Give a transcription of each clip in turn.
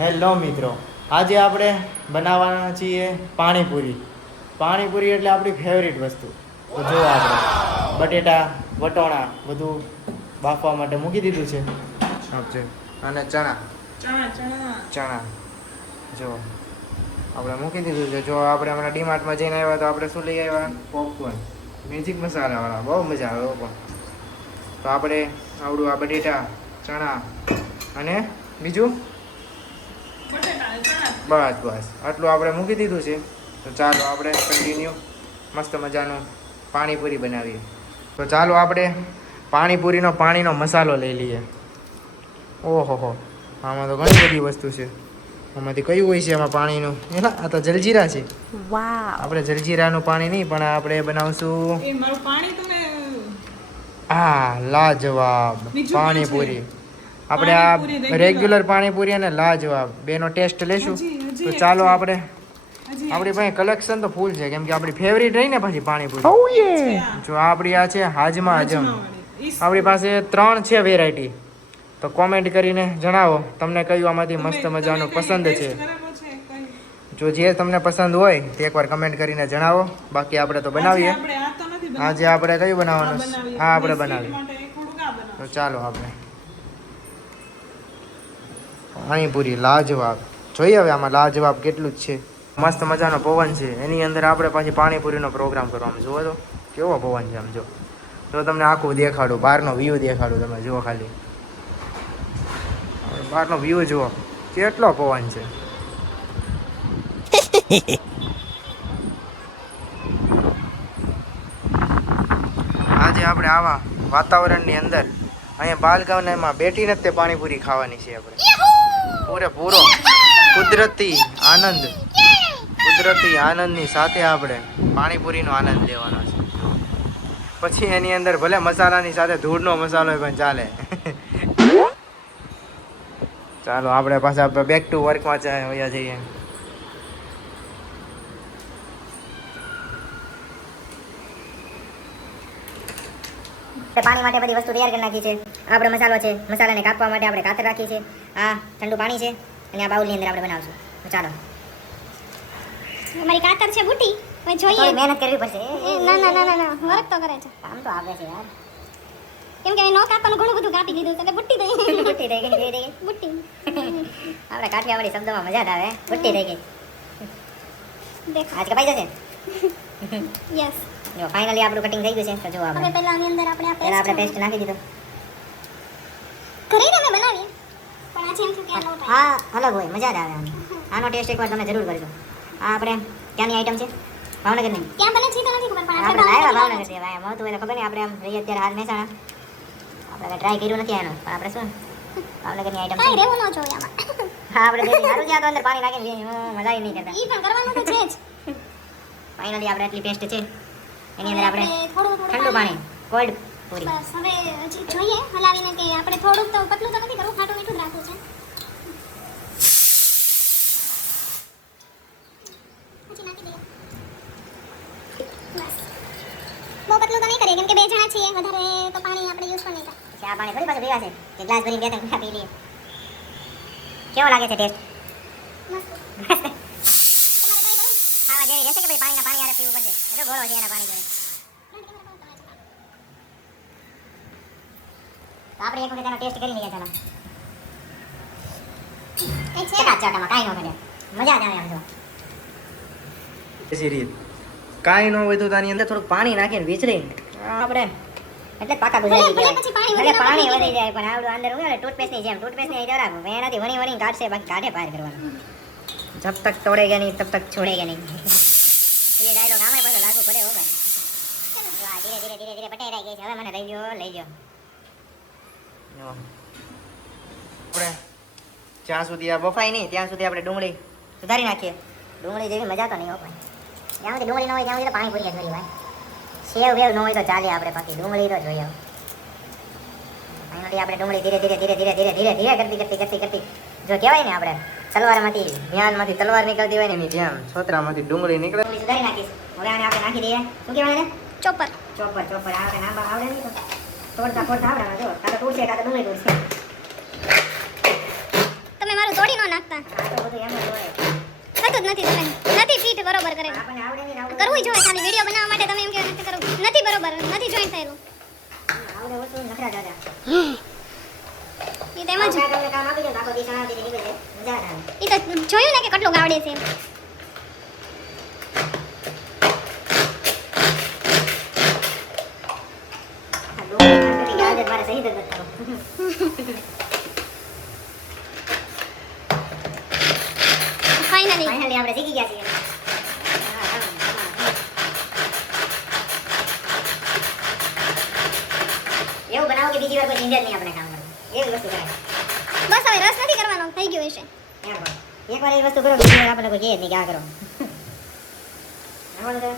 Hello મિત્રો, આજે આપણે બનાવવાના છીએ પાણીપુરી. પાણીપુરી એટલે આપણી ફેવરિટ વસ્તુ. તો જો આપણે બટેટા, વટોણા બધું બાફવા માટે મૂકી દીધું છે. સમજે. અને ચણા ચણા જો આપણે મૂકી દીધું છે. જો આપણે હમણાં ડીમાર્ટમાં જઈને આવ્યા તો આપણે શું લઈ આવ્યા? પોપકોર્ન, મેજિક મસાલાવાળા. બહુ મજા આવે પણ. તો આપણે આવડું આ બટેટા, ચણા અને બીજું બસ આટલું આપણે મૂકી દીધું છે. તો ચાલો આપણે કન્ટિન્યુ મસ્ત મજાનું પાણીપુરી બનાવીએ. તો ચાલો આપણે પાણીનો મસાલો લઈ લઈએ. ઓહો, આમાં તો ઘણી બધી વસ્તુ છે. આમાંથી કયું હોય છે આમાં પાણીનું? આ તો જલજીરા છે. વાહ! આપણે જલજીરાનું પાણી નહીં, પણ આપણે બનાવશું લાજવાબ પાણીપુરી. આપણે આ રેગ્યુલર પાણીપુરી અને લાજવાબ બેનો ટેસ્ટ લેશું. તો ચાલો આપણી પાસે કલેક્શન તો ફૂલ છે, કેમ કે આપણી ફેવરિટ રહી ને પછી પાણીપુરી. જો આપણી આ છે હાજમા હજમ. આપણી પાસે 3 છે વેરાયટી. તો કોમેન્ટ કરીને જણાવો તમને કયું આમાંથી મસ્ત મજાનું પસંદ છે. જો જે તમને પસંદ હોય તે એકવાર કમેન્ટ કરીને જણાવો. બાકી આપણે તો બનાવીએ. આજે આપણે કયું બનાવવાનું? આ આપણે બનાવીએ. તો ચાલો આપણે પાણીપુરી લાજવાબ જોઈએ. હવે આમાં લાજવાબ કેટલું જ છે. મસ્ત મજાનો પવન છે, એની અંદર આપણે પાછી પાણીપુરીનો પ્રોગ્રામ કરવામાં. જુઓ તો કેવો પવન છે. આમ જો તમને આખું દેખાડું, બહારનો વ્યૂ દેખાડું. તમે જુઓ ખાલી બહારનો વ્યૂ જુઓ, કેટલો પવન છે. આજે આપણે આવા વાતાવરણની અંદર અહીંયા બાલગાવનામાં બેઠીને જ તે પાણીપુરી ખાવાની છે. આપણે પૂરેપૂરો કુદરતી આનંદની સાથે આપણે પાણીપુરીનો આનંદ લેવાનો છે. પછી એની અંદર ભલે મસાલાની સાથે ધૂળનો મસાલો પણ ચાલે. ચાલો આપણે પાછા બેક ટુ વર્કમાં વયા જઈએ. પાણી માટે બધી વસ્તુ તૈયાર કરી નાખી છે. આપણો મસાલો છે, મસાલાને કાપવા માટે આપણે કાતર રાખી છે. આ ઠંડુ પાણી છે અને આ બાઉલની અંદર આપણે બનાવશું. તો ચાલો. અમારી કાતર છે બુટી, હવે જોઈએ. મહેનત કરવી પડશે. ના વર્ક તો કરે છે. કામ તો આવે છે યાર. કેમ કે નો કાપવાનું ઘણું બધું કાપી દીધું એટલે બુટ્ટી થઈ ગઈ. બુટ્ટી થઈ ગઈ. બુટ્ટી. આપણે કાઠિયાવાડી શબ્દમાં મજા જ આવે. બુટ્ટી થઈ ગઈ. દેખ આજ કપાઈ જશે. યસ. જો ફાઇનલી આપણું કટિંગ થઈ ગયું છે. તો જો હવે પહેલા આની અંદર આપણે આપણે પેસ્ટ નાખી દીધો. ઘરે અમે બનાવીએ પણ આજે એમ કે આનો હા અલગ હોય, મજા જ આવે. આનો ટેસ્ટ એકવાર તમે જરૂર કરજો. આ આપણે ક્યાંની આઈટમ છે? ભાવનગરની. ક્યાં બને છે તો નથી ખબર, પણ આપણે લાવ્યા ભાવનગરથી. ભાઈ મળતું હોય તો ખબર નહીં. આપણે આમ રહીએ અત્યારે હાલ મહેસાણા. આપણે ટ્રાય કર્યું નથી એનું, પણ આપણે શું ભાવનગરની આઈટમ કાઈ રહેવું ન જોઈએ આમાં. હા આપણે સારું છે. આ તો અંદર પાણી નાખીને મજા નહીં કરતા. ઈ પણ કરવાનું તો છે જ. ફાઇનલી આપણે આટલી પેસ્ટ છે, એની અંદર આપણે થોડું ઠંડુ પાણી કોલ્ડ પૂરી. બસ હવે હજી જોઈએ હલાવીને કે આપણે થોડુંક તો પતલું તો નથી કરવું, ખાટું મીઠું જ રાખવું છે. હજી નાખી દઈએ. બસ બહુ પતલું તો નહીં કરીએ, કેમ કે 2 જણા છીએ, વધારે તો પાણી આપણે યુઝ પણ નહીં કરીએ. આ પાણી ફરી પાછું ભેગા છે કે ગ્લાસ ભરીને 2-3 ઘૂંટા પી લઈએ. કેવો લાગે છે ટેસ્ટ? મસ્ત. ખાવા જેવી રહેશે કે ભાઈ પાણી યાર પીવું પડશે? એટલે ગોળો છે એના પાણી જોડે. તો આપણે એક વખત એનો ટેસ્ટ કરી લઈએ. ચાલો ચટામાં કાંઈ ન કરે, મજા જ આવે. આમ જો એસી રીત કાંઈ ન હોય તો આની અંદર થોડુંક પાણી નાખીને વિચરીને આપણે એટલે પાકા ગુજરાતી કહેવાય. એટલે પાણી વધી જાય, પણ આવડું અંદર હું ટૂથપેસ્ટની જેમ ટૂથપેસ્ટની જરા એનાથી વણી કાઢશે, બાકી કાઢે બહાર કરવાનું. જબ તક તોડેગા નહીં તબ તક છોડેગા નહીં. એ ડાયલોગ આમાં પાછો લાગુ પડે હો ભાઈ. ધીરે ધીરે પટેરાઈ ગઈ છે. હવે મને લઈ ગયો. આપણે જ્યાં સુધી આ બફાય નહીં ત્યાં સુધી આપણે ડુંગળી સુધારી નાખીએ. ડુંગળી જેવી મજા તો નહીં હો ભાઈ. જ્યાં સુધી ડુંગળી ન હોય ત્યાં સુધી તો પાણીપુરી જ જોઈ ભાઈ. સેવ વેવ ન હોય તો ચાલે, આપણે બાકી ડુંગળી તો જોઈએ. ફાઇનલી આપણે ડુંગળી ધીરે કરતી જો કહેવાય ને આપણે તલવારમાંથી જ્ઞાનમાંથી તલવાર નીકળતી હોય ને જેમ છોતરામાંથી ડુંગળી નીકળે. સુધારી નાખીશ. હવે આને આપણે નાખી દઈએ. શું કહેવાય ને? ચોપર. આ નામ આવડે નહીં તો તોડતા આવડે. જો કાં તો તૂટશે કાં તો ડુંગળી તૂટશે. તમે મારું તોડી ન નાખતા આ તો બધું એમ જ હોય. થતું જ નથી તમે નથી ફીટ બરોબર કરેલું આપણને આવડે નહીં ને આવડે. કરવું જોઈએ ખાલી વિડિયો બનાવવા માટે તમે એમ કે નથી કરવું નથી બરોબર નથી જોઈન્ટ થયેલું આવડે ઓછું નખરા દાદા. એ તેમાં જ તમને કામ આપી દે તો આખો દિવસ આનાથી નીકળે છે. મજા ના આવે. એ તો જોયું ને કે કેટલું આવડે છે એમ. આ ડોંગળી કાઢી ગયા છે, મારે સહી જ નથી કરવું. ફાઇનલી ફાઇનલી આપણે શીખી ગયા છીએ. એવું બનાવો કે બીજી વાર કોઈ ઝંઝટ નહીં આપણે કામ કરવું. એવી વસ્તુ કરાય. બસ હવે રસ નથી કરવાનો થઈ ગયો હશે એમ કરો. એકવાર એ વસ્તુ કરો બીજી વાર આપણે કોઈ કહે જ નહીં કે આ કરો. બનાવવાનું છે?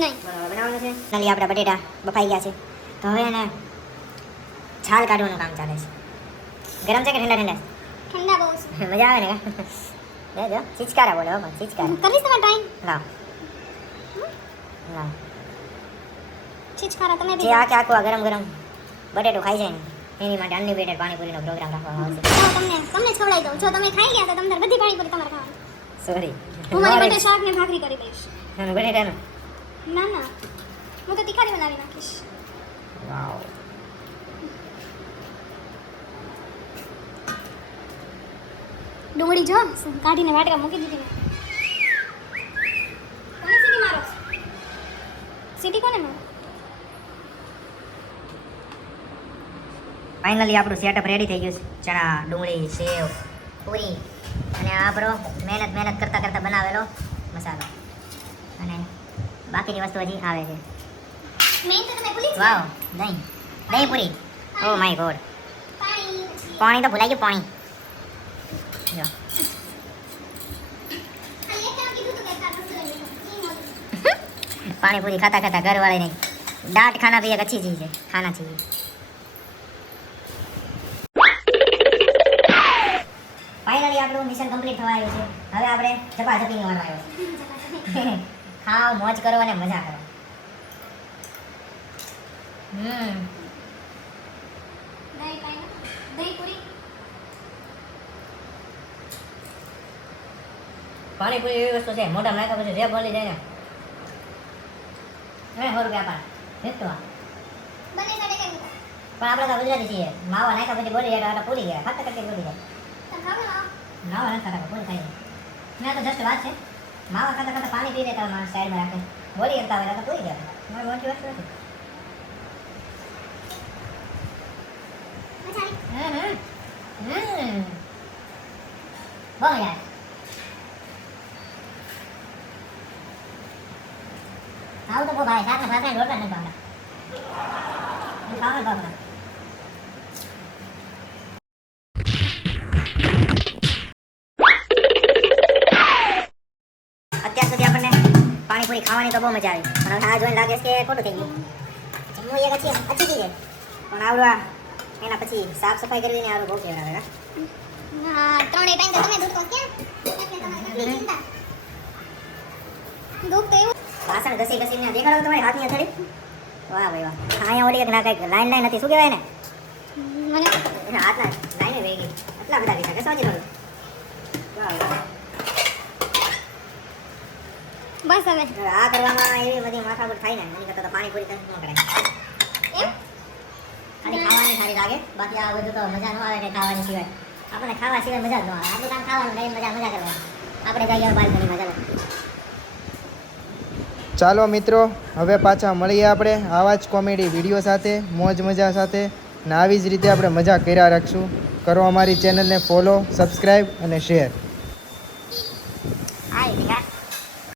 નહીં બરાબર, બનાવવાનું છે. નાલી આપણા બટેટા બફાઈ ગયા છે. તો હવે એને છાલ કાઢવાનું કામ ચાલે છે. ગરમ છે કે ઠંડા ઠંડા? ઠંડા બહુ છે મજા આવે ને કા? જો ચીચકારા બોલો હો, ચીચકારા. કરીશ તમે ટ્રાય લાવ. લાવ. છીચકારા તમે જે બી આખે આખું આ ગરમ ગરમ બટેટું ખાઈ જાય ને એની માટે અનલિમિટેડ પાણીપુરીનો પ્રોગ્રામ રાખવામાં આવશે. જો તમને ખવડાવી દઉં જો તમે ખાઈ ગયા તો તમને બધી પાણીપુરી તમારે ખાવાની સોરી. હું મારી માટે શાક ને ભાખરી કરી દઈશ બટેટાનું. ના ના હું તો તીખારી બનાવી નાખીશ વાવ. ડુંગળી જો કાઢીને વાટકા મૂકી દીધી મેં કોને સીટી મારો સીટી કોને મારો ફાઇનલી આપણું સેટઅપ રેડી થઈ ગયું છે. ચણા, ડુંગળી, સેવ, પૂરી અને આપણો મહેનત કરતા બનાવેલો મસાલો અને બાકીની વસ્તુ હજી આવે છે. મેઇન તો તમે ભૂલી જ વાવ. દહીં પૂરી. Oh my God. પાણી પાણી તો ભૂલાઈ ગયું. પાણી જો. ખાલી એક ટાઈમ કીધું તો કે તાર વસ્તુ લઈ લેજો પાણીપુરી ખાતા ઘરવાળે નહીં डांट खाना भी एक अच्छी चीज़ है, खाना चाहिए. ફાઇનલી આપણું મિશન કમ્પ્લીટ થવા આવ્યું છે. હવે આપણે ઝપાઝપીનો વારો આવ્યો છે. ખાઓ, મોજ કરો અને મજા કરો. દહીં પૂરી પાણીપુરી એવી વસ્તુ છે, મોઢા નાખ્યા પછી જે બોલી જાય ને 100 રૂપિયા આપા ભેટતો. બંને સાઈડે કઈ મૂકો પણ આપણે તો ગુજરાતી છીએ, માવા નાખ્યા પછી બોલી જાય તો પૂરી ગયા ખાતા કરતી બોલી જાય. તમે ખાવ ને માવા નથી ખાતા પૂરી ખાઈ જાય. તો જસ્ટ વાત છે, માવા ખાતા પાણી પી લેતા માણસ સાઈડમાં રાખે, બોલી કરતા હોય તો પૂરી જાય. મારી મોટી વસ્તુ નથી. મજાની બહુ મજા આવે. આવું તો બહુ ભાઈ સાથે સાથે રોટલા નથી ભાવતા. ખાવાનું ભાવતા. અત્યાર સુધી આપણને પાણીપુરી ખાવાની તો બહુ મજા આવી, પણ હવે આ જોઈને લાગે છે કે ખોટું થઈ ગયું. જમવું એક अच्छी ચીજ છે, પણ આવડું આ એના પછી સાફ સફાઈ કરવી ને આવડું બહુ ફેવર આવે. હા ત્રણેય ટાઈમ તો તમે દૂધ તો ક્યાં એટલે તમારે કેટલી ચિંતા દૂધ તો એવું વાસણ ઘસીને દેખાડો તમારી હાથની અથડી. વાહ ભાઈ વાહ. અહીંયા ઓલી એક ના કંઈક લાઈન હતી, શું કહેવાય ને, મને એના હાથના લાઈને વહી ગઈ. આટલા બધા દીધા કે સમજી થોડું. વાહ વાહ. બસ હવે હવે આ કરવામાં એવી બધી માથાકૂટ થાય ને, એની કરતાં તો પાણીપુરી તો ન કરાય. એમ ખાલી ખાવાની સારી લાગે, બાકી આ બધું તો મજા ન આવે કે ખાવાની સિવાય. આપણને ખાવા સિવાય મજા જ ન આવે. આપણું કામ ખાવાનું નહીં, મજા કરવાની. આપણે જઈએ બાલ્કની મજા લે. ચાલો મિત્રો, હવે પાછા મળીએ આપણે આવા જ કોમેડી વિડીયો સાથે, મોજ મજા સાથે, ને આવી જ રીતે આપણે મજા કર્યા રાખશું. કરો અમારી ચેનલને ફોલો, સબસ્ક્રાઈબ અને શેર.